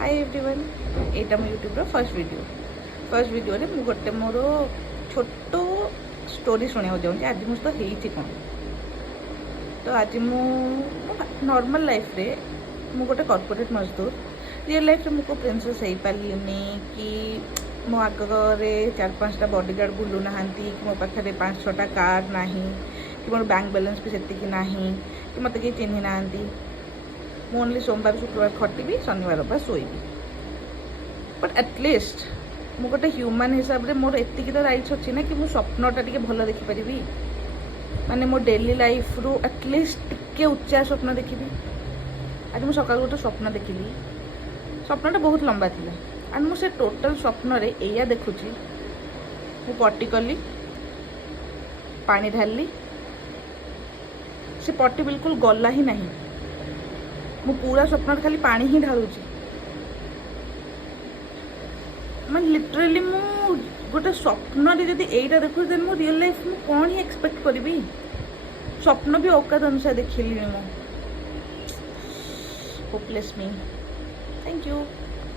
Hi everyone एटा मो YouTube first video रे मु गोटे मोर छोट स्टोरी शुणा चाहूँगी आज मुझ तो कौन तो आज मु नॉर्मल लाइफ रे मु गोटे कॉर्पोरेट मजदूर रियल लाइफ रे मुझको प्रिंसेस हो पार्नी कि मो आगे 4-5टा बॉडीगार्ड बुलू ना कि मो पाखे 5-6टा कार ना कि मोर बैंक बैलेंस भी से ना कि मत कहीं चिन्ह ना मु ओनली सोमवार शुक्रवार खटिबी शनिवार रविवार शोइबी बट एटलिस्ट मु गोटे ह्यूमन हिसाब से मोर एतिक तो राइट्स अच्छी ना कि मु स्वप्नटा टिके भल देखिपारि माने मो डेली लाइफ रु एटलिस्ट टिके उच्चा स्वप्न देखी आज मु सकाल गोटे स्वप्न देखिली स्वप्नटा बहुत लंबा थिला एंड मु से टोटल स्वप्न रे एया देखुची मु पट्टी कली पानी ढाली से पट्टी बिल्कुल गला ही नहीं मु पूरा स्वप्न खाली पानी ही ढालुची मैं लिटरली मु गोटे स्वप्न रे जदी एटा देखु देन मु रियल लाइफ मु कोन ही एक्सपेक्ट करबी स्वप्न भी औकात अनुसार देखिली मु होपलेस मी थैंक यू।